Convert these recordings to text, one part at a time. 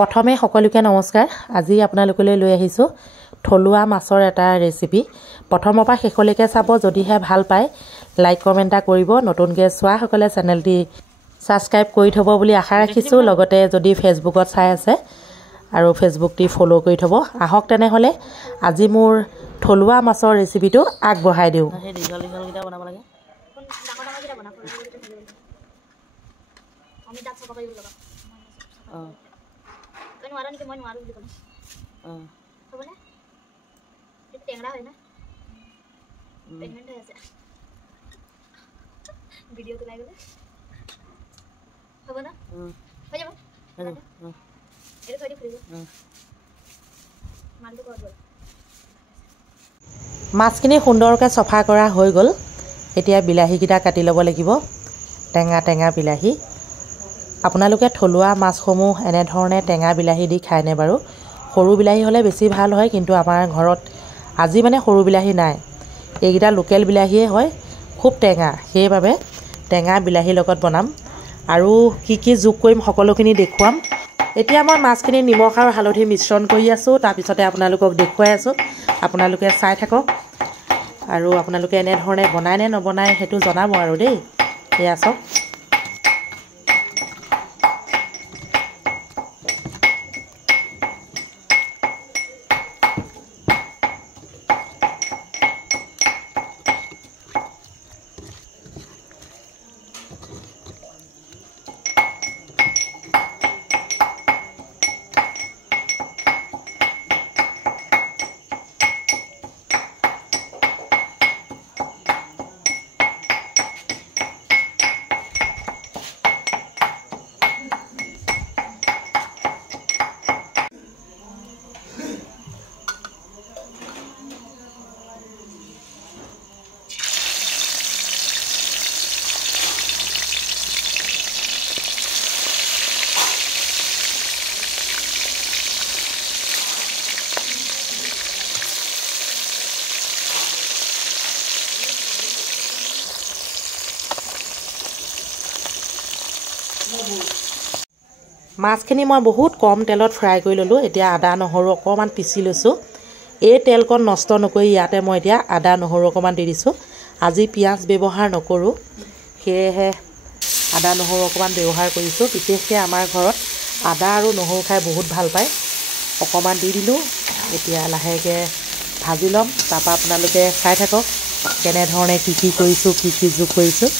প্ৰথমে সকলোকে নমস্কাৰ। আজি আপোনালোকলৈ লৈ আহিছোঁ থলুৱা মাছৰ এটা ৰেচিপি। প্ৰথমৰ পৰা শেষলৈকে চাব, যদিহে ভাল পায় লাইক কমেণ্ট এটা কৰিব। নতুনকৈ চোৱাসকলে চেনেলটি ছাবস্ক্ৰাইব কৰি থ'ব বুলি আশা ৰাখিছোঁ। লগতে যদি ফেচবুকত চাই আছে আৰু ফেচবুকটি ফ'ল' কৰি থ'ব। আহক তেনেহ'লে আজি মোৰ থলুৱা মাছৰ ৰেচিপিটো আগবঢ়াই দিওঁ। সেই দীঘল দীঘলকেইটা বনাব লাগে। অঁ অঁ ভিডিঅ'টো লাই গ'লে হ'ব না? হৈ যাব। এইটো থৈ দি ফুৰিব মালটো ক'ত গ'ল? মাছখিনি সুন্দৰকৈ চফা কৰা হৈ গ'ল। এতিয়া বিলাহীকেইটা কাটি ল'ব লাগিব, টেঙা টেঙা বিলাহী। আপোনালোকে থলুৱা মাছসমূহ এনেধৰণে টেঙা বিলাহী দি খায়নে বাৰু? সৰু বিলাহী হ'লে বেছি ভাল হয়, কিন্তু আমাৰ ঘৰত আজি মানে সৰু বিলাহী নাই। এইকেইটা লোকেল বিলাহীয়ে হয়, খুব টেঙা। সেইবাবে টেঙা বিলাহীৰ লগত বনাম আৰু কি কি যোগ কৰিম সকলোখিনি দেখুৱাম। এতিয়া মই মাছখিনি নিমখ আৰু হালধি মিশ্ৰণ কৰি আছোঁ, তাৰপিছতে আপোনালোকক দেখুৱাই আছোঁ। আপোনালোকে চাই থাকক আৰু আপোনালোকে এনেধৰণে বনায় নে নবনায় সেইটো জনাব আৰু দেই। এয়া চাওক, মাছখিনি মই বহুত কম তেলত ফ্ৰাই কৰি ল'লোঁ। এতিয়া আদা নহৰু অকণমান পিচি লৈছোঁ। এই তেলকণ নষ্ট নকৰি ইয়াতে মই এতিয়া আদা নহৰু অকণমান দি দিছোঁ। আজি পিঁয়াজ ব্যৱহাৰ নকৰোঁ, সেয়েহে আদা নহৰু অকণমান ব্যৱহাৰ কৰিছোঁ। বিশেষকৈ আমাৰ ঘৰত আদা আৰু নহৰু খাই বহুত ভাল পায়। অকণমান দি দিলোঁ। এতিয়া লাহেকৈ ভাজি ল'ম। তাৰপৰা আপোনালোকে চাই থাকক কেনেধৰণে কি কি কৰিছোঁ, কি কি যোগ কৰিছোঁ।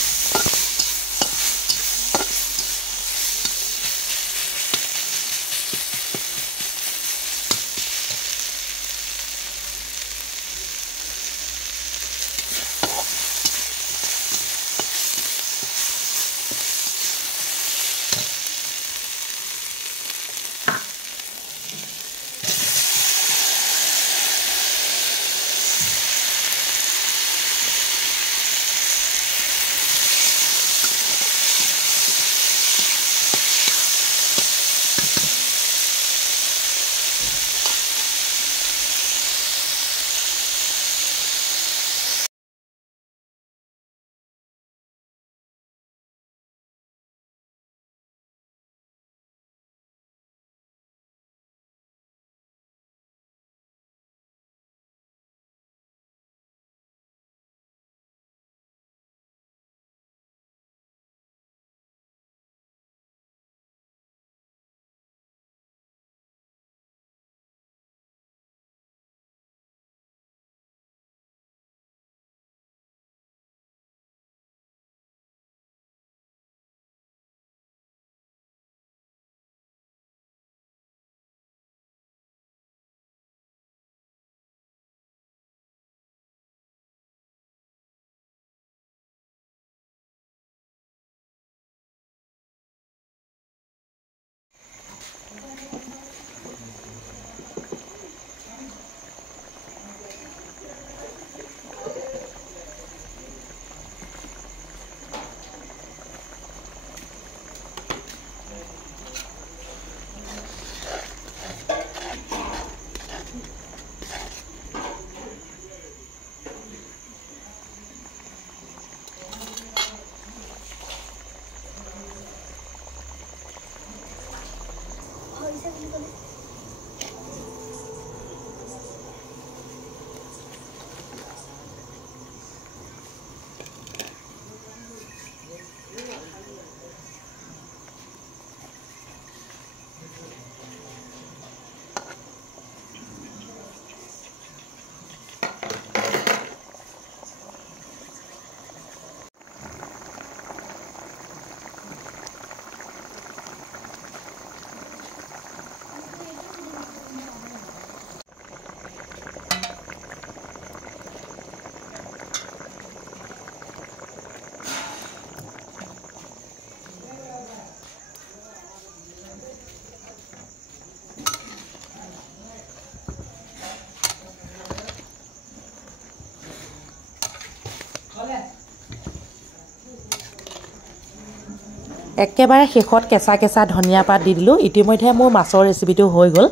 একেবাৰে শেষত কেঁচা কেঁচা ধনিয়া পাত দি দিলোঁ। ইতিমধ্যে মোৰ মাছৰ ৰেচিপিটো হৈ গ'ল।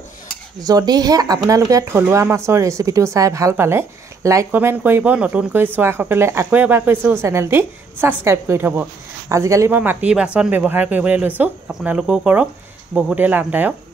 যদিহে আপোনালোকে থলুৱা মাছৰ ৰেচিপিটো চাই ভাল পালে লাইক কমেণ্ট কৰিব। নতুনকৈ চোৱাসকলে আকৌ এবাৰ কৈছোঁ চেনেলটি ছাবস্ক্ৰাইব কৰি থ'ব। আজিকালি মই মাটিৰ বাচন ব্যৱহাৰ কৰিবলৈ লৈছোঁ, আপোনালোকেও কৰক, বহুতেই লাভদায়ক।